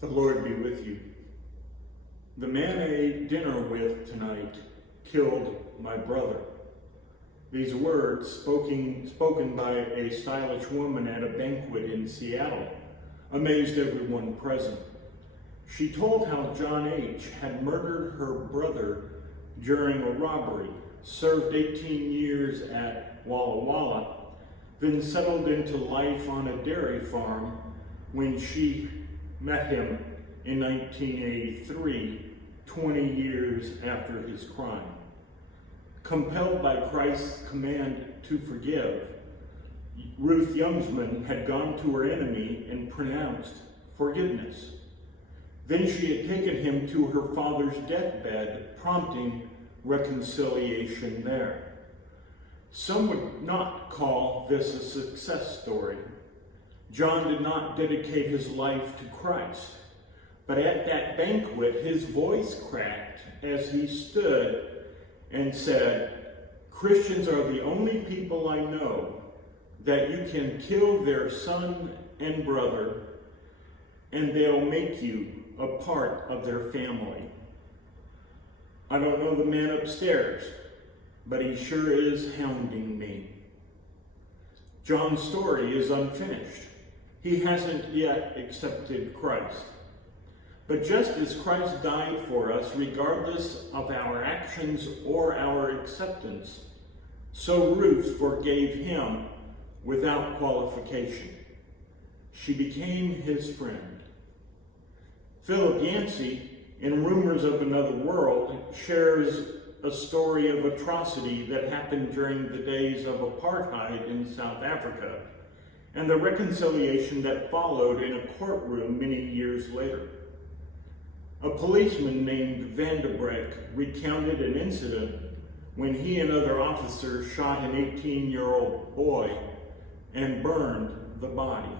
The Lord be with you. The man I ate dinner with tonight killed my brother. These words, spoken by a stylish woman at a banquet in Seattle, amazed everyone present. She told how John H. had murdered her brother during a robbery, served 18 years at Walla Walla, then settled into life on a dairy farm when she met him in 1983, 20 years after his crime. Compelled by Christ's command to forgive, Ruth Youngsman had gone to her enemy and pronounced forgiveness. Then she had taken him to her father's deathbed, prompting reconciliation there. Some would not call this a success story. John did not dedicate his life to Christ, but at that banquet, his voice cracked as he stood and said, "Christians are the only people I know that you can kill their son and brother, and they'll make you a part of their family." I don't know the man upstairs, but he sure is hounding me. John's story is unfinished. He hasn't yet accepted Christ. But just as Christ died for us, regardless of our actions or our acceptance, so Ruth forgave him without qualification. She became his friend. Philip Yancey, in Rumors of Another World, shares a story of atrocity that happened during the days of apartheid in South Africa, and the reconciliation that followed in a courtroom many years later. A policeman named Vandebreck recounted an incident when he and other officers shot an 18-year-old boy and burned the body.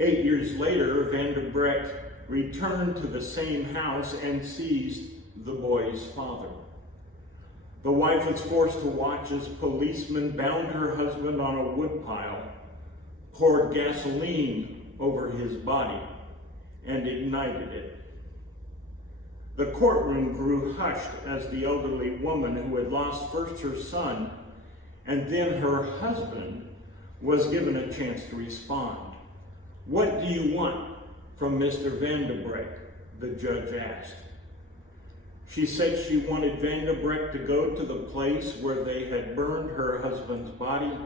8 years later, Vandebreck returned to the same house and seized the boy's father. The wife was forced to watch as policemen bound her husband on a woodpile, poured gasoline over his body, and ignited it. The courtroom grew hushed as the elderly woman who had lost first her son and then her husband was given a chance to respond. "What do you want from Mr. Vandebreck?" the judge asked. She said she wanted Vandebreck to go to the place where they had burned her husband's body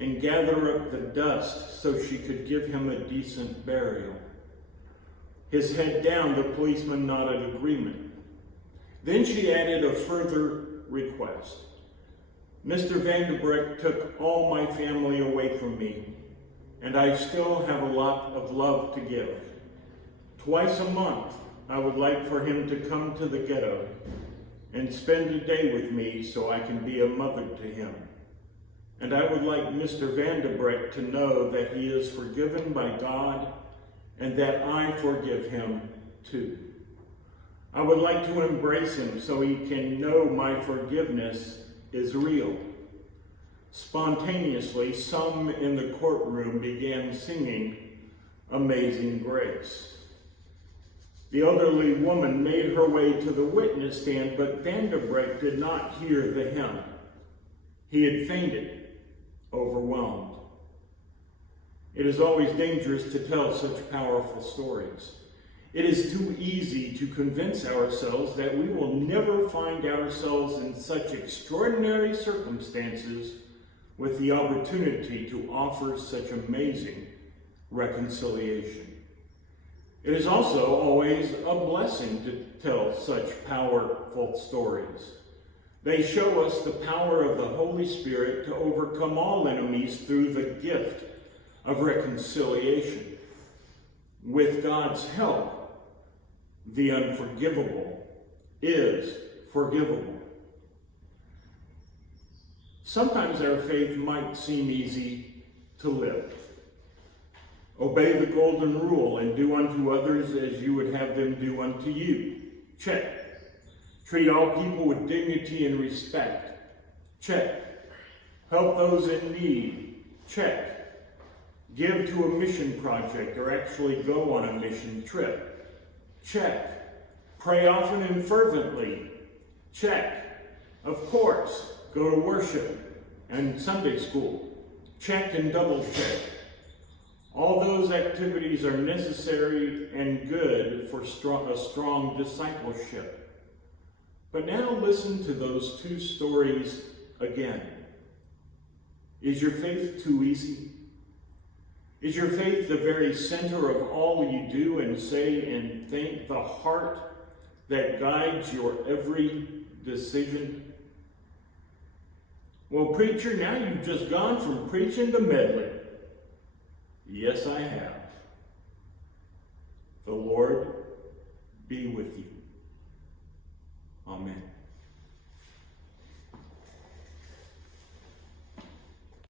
and gather up the dust so she could give him a decent burial. His head down, the policeman nodded agreement. Then she added a further request. "Mr. Vandebreck took all my family away from me, and I still have a lot of love to give. Twice a month, I would like for him to come to the ghetto and spend a day with me so I can be a mother to him. And I would like Mr. Vandebreck to know that he is forgiven by God and that I forgive him too. I would like to embrace him so he can know my forgiveness is real." Spontaneously, some in the courtroom began singing Amazing Grace. The elderly woman made her way to the witness stand, but Vandebreck did not hear the hymn. He had fainted, overwhelmed. It is always dangerous to tell such powerful stories. It is too easy to convince ourselves that we will never find ourselves in such extraordinary circumstances with the opportunity to offer such amazing reconciliation. It is also always a blessing to tell such powerful stories. They show us the power of the Holy Spirit to overcome all enemies through the gift of reconciliation. With God's help, the unforgivable is forgivable. Sometimes our faith might seem easy to live. Obey the golden rule and do unto others as you would have them do unto you. Check. Treat all people with dignity and respect. Check. Help those in need. Check. Give to a mission project or actually go on a mission trip? Check. Pray often and fervently? Check. Of course, go to worship and Sunday school? Check and double check. All those activities are necessary and good for a strong discipleship. But now listen to those two stories again. Is your faith too easy? Is your faith the very center of all you do and say and think, the heart that guides your every decision? Well, preacher, now you've just gone from preaching to meddling. Yes, I have. The Lord be with you. Amen.